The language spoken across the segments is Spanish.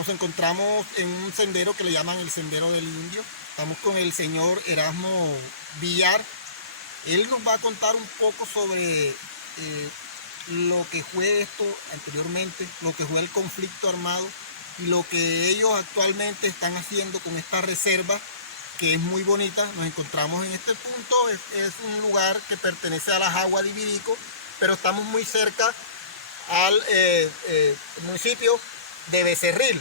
Nos encontramos en un sendero que le llaman el Sendero del Indio. Estamos con el señor Erasmo Villar. Él nos va a contar un poco sobre lo que fue esto anteriormente, lo que fue el conflicto armado y lo que ellos actualmente están haciendo con esta reserva, que es muy bonita. Nos encontramos en este punto, es un lugar que pertenece a las aguas de Ibirico, pero estamos muy cerca al municipio de Becerril.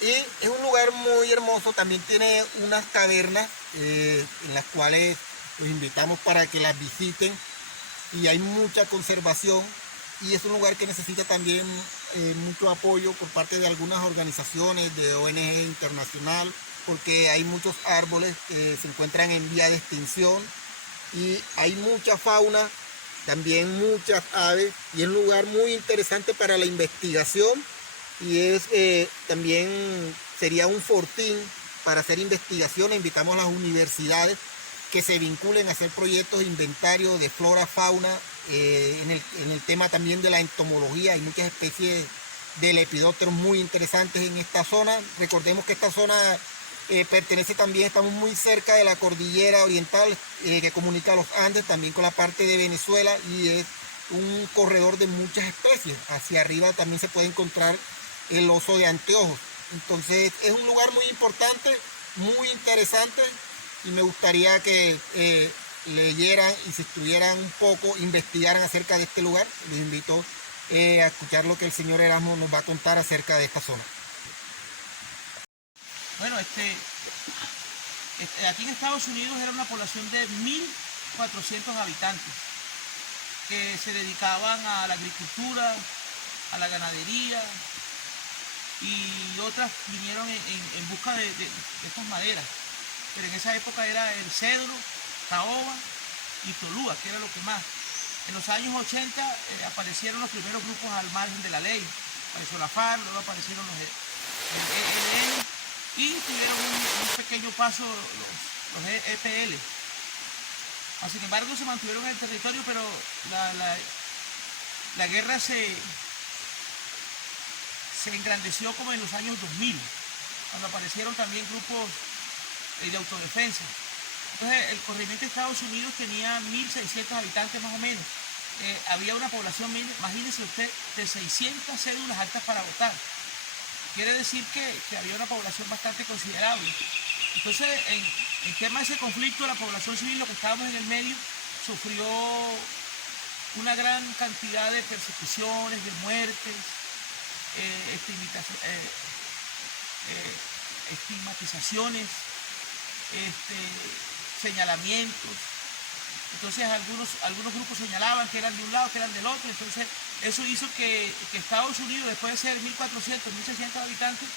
Y es un lugar muy hermoso, también tiene unas cavernas en las cuales los invitamos para que las visiten, y hay mucha conservación, y es un lugar que necesita también mucho apoyo por parte de algunas organizaciones de ONG internacional, porque hay muchos árboles que se encuentran en vía de extinción y hay mucha fauna, también muchas aves, y es un lugar muy interesante para la investigación, y es también sería un fortín para hacer investigaciones. Invitamos a las universidades que se vinculen a hacer proyectos de inventario de flora, fauna, en el tema también de la entomología. Hay muchas especies de lepidópteros muy interesantes en esta zona. Recordemos que esta zona pertenece también, estamos muy cerca de la cordillera oriental que comunica a los Andes también con la parte de Venezuela, y es un corredor de muchas especies. Hacia arriba también se puede encontrar el oso de anteojos. Entonces es un lugar muy importante, muy interesante, y me gustaría que leyeran y si estuvieran un poco, investigaran acerca de este lugar. Les invito a escuchar lo que el señor Erasmo nos va a contar acerca de esta zona. Bueno, aquí en Estados Unidos era una población de 1.400 habitantes que se dedicaban a la agricultura, a la ganadería, y otras vinieron en busca de estas maderas. Pero en esa época era el cedro, caoba y tolúa, que era lo que más. En los años 80 aparecieron los primeros grupos al margen de la ley. Apareció la FARC, luego aparecieron los ELN, y tuvieron un pequeño paso los EPL. Sin embargo, se mantuvieron en el territorio, pero la guerra se engrandeció como en los años 2000, cuando aparecieron también grupos de autodefensa. Entonces, el corregimiento de Estados Unidos tenía 1.600 habitantes más o menos. Había una población, imagínense usted, de 600 cédulas altas para votar. Quiere decir que había una población bastante considerable. Entonces, en tema de ese conflicto, la población civil, lo que estábamos en el medio, sufrió una gran cantidad de persecuciones, de muertes, estigmatizaciones, señalamientos. Entonces algunos grupos señalaban que eran de un lado, que eran del otro. Entonces eso hizo que Estados Unidos, después de ser 1.400, 1.600 habitantes,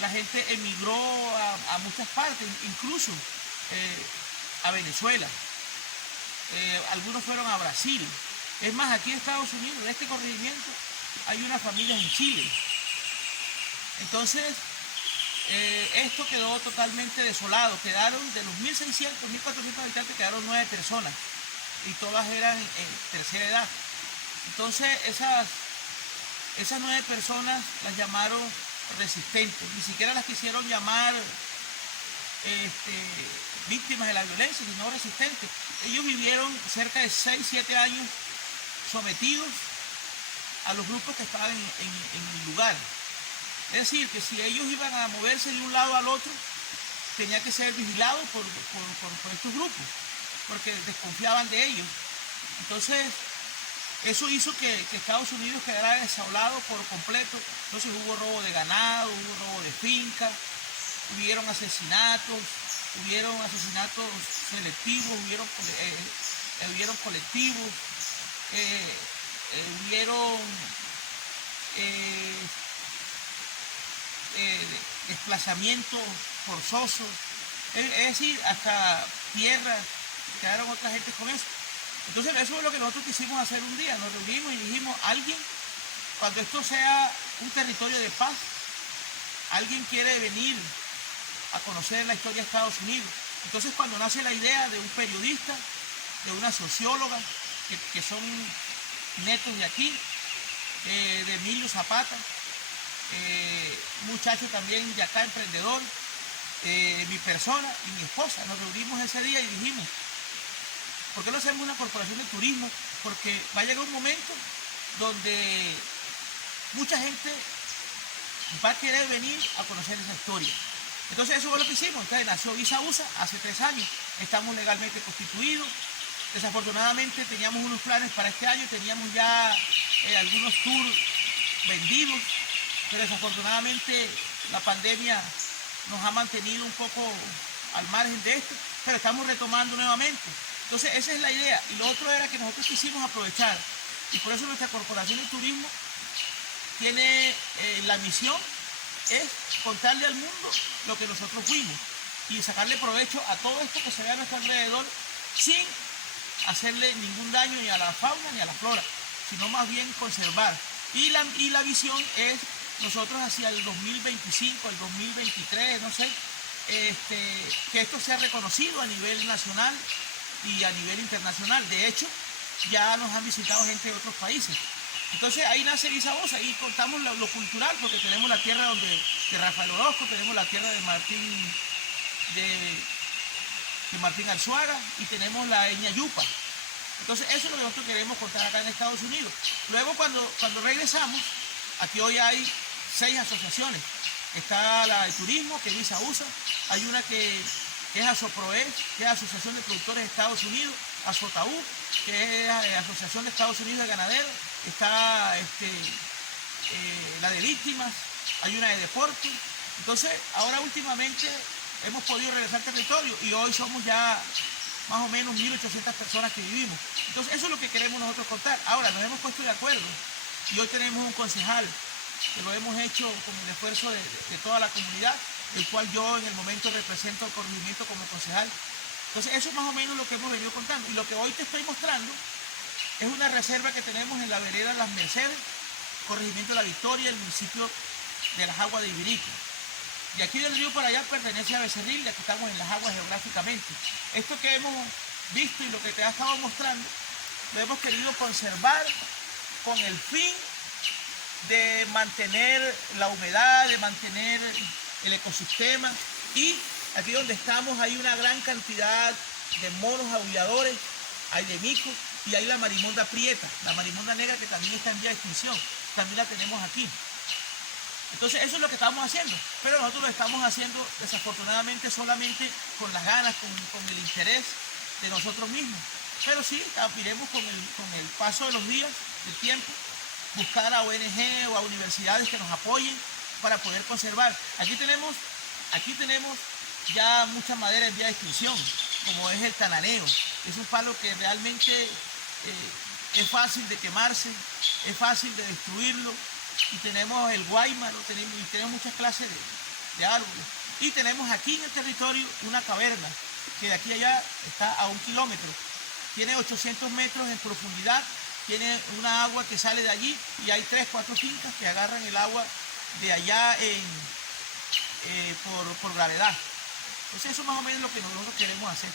la gente emigró a muchas partes, incluso a Venezuela. Algunos fueron a Brasil. Es más, aquí en Estados Unidos, en este corregimiento, hay unas familias en Chile. Entonces, esto quedó totalmente desolado. Quedaron, de los 1.600, 1.400 habitantes, quedaron 9 personas, y todas eran en tercera edad. Entonces, esas 9 personas las llamaron resistentes. Ni siquiera las quisieron llamar víctimas de la violencia, sino resistentes. Ellos vivieron cerca de 6, 7 años sometidos a los grupos que estaban en el lugar. Es decir, que si ellos iban a moverse de un lado al otro, tenía que ser vigilado por estos grupos, porque desconfiaban de ellos. Entonces, eso hizo que Estados Unidos quedara desolado por completo. Entonces hubo robo de ganado, hubo robo de fincas, hubieron asesinatos selectivos, hubieron colectivos, hubieron desplazamientos forzosos, es decir, hasta tierra, quedaron otra gente con eso. Entonces eso es lo que nosotros quisimos hacer un día. Nos reunimos y dijimos, cuando esto sea un territorio de paz, alguien quiere venir a conocer la historia de Estados Unidos. Entonces, cuando nace la idea de un periodista, de una socióloga, que son netos de aquí, de Emilio Zapata, un muchacho también de acá, emprendedor, mi persona y mi esposa. Nos reunimos ese día y dijimos, ¿por qué no hacemos una corporación de turismo? Porque va a llegar un momento donde mucha gente va a querer venir a conocer esa historia. Entonces eso fue lo que hicimos. Entonces nació Visa USA hace 3 años. Estamos legalmente constituidos. Desafortunadamente teníamos unos planes para este año, teníamos ya algunos tours vendidos, pero desafortunadamente la pandemia nos ha mantenido un poco al margen de esto, pero estamos retomando nuevamente. Entonces esa es la idea. Y lo otro era que nosotros quisimos aprovechar, y por eso nuestra corporación de turismo tiene la misión es contarle al mundo lo que nosotros fuimos y sacarle provecho a todo esto que se ve a nuestro alrededor sin hacerle ningún daño ni a la fauna ni a la flora, sino más bien conservar. Y la visión es nosotros hacia el 2025, el 2023, no sé, que esto sea reconocido a nivel nacional y a nivel internacional. De hecho, ya nos han visitado gente de otros países. Entonces ahí nace Visa USA, ahí contamos lo cultural, porque tenemos la tierra de Rafael Orozco, tenemos la tierra de Martín Arzuaga y tenemos la etnia Yupa. Entonces eso es lo que nosotros queremos contar acá en Estados Unidos. Luego cuando regresamos, aquí hoy hay 6 asociaciones. Está la de turismo, que es Visa USA, hay una que es ASOPROES, que es Asociación de Productores de Estados Unidos, ASOTAU, que es Asociación de Estados Unidos de Ganaderos, está la de víctimas, hay una de deporte. Entonces ahora últimamente hemos podido regresar al territorio y hoy somos ya más o menos 1.800 personas que vivimos. Entonces eso es lo que queremos nosotros contar. Ahora nos hemos puesto de acuerdo y hoy tenemos un concejal que lo hemos hecho con el esfuerzo de toda la comunidad, el cual yo en el momento represento al corregimiento como concejal. Entonces eso es más o menos lo que hemos venido contando. Y lo que hoy te estoy mostrando es una reserva que tenemos en la vereda Las Mercedes, corregimiento de La Victoria, el municipio de Las Aguas de Ibirico. De aquí del río para allá pertenece a Becerril, ya que estamos en las aguas geográficamente. Esto que hemos visto y lo que te ha estado mostrando, lo hemos querido conservar con el fin de mantener la humedad, de mantener el ecosistema. Y aquí donde estamos hay una gran cantidad de monos aulladores, hay de micos y hay la marimonda prieta, la marimonda negra que también está en vía de extinción, también la tenemos aquí. Entonces eso es lo que estamos haciendo, pero nosotros lo estamos haciendo desafortunadamente solamente con las ganas, con el interés de nosotros mismos. Pero sí, iremos con el paso de los días, del tiempo, buscar a ONG o a universidades que nos apoyen para poder conservar. Aquí tenemos ya mucha madera en vía de extinción, como es el tananeo. Es un palo que realmente es fácil de quemarse, es fácil de destruirlo. Y tenemos el guáymaro, tenemos muchas clases de árboles. Y tenemos aquí en el territorio una caverna que de aquí a allá está a 1 kilómetro. Tiene 800 metros en profundidad, tiene una agua que sale de allí y hay 3, 4 fincas que agarran el agua de allá por gravedad. Entonces eso más o menos es lo que nosotros queremos hacer.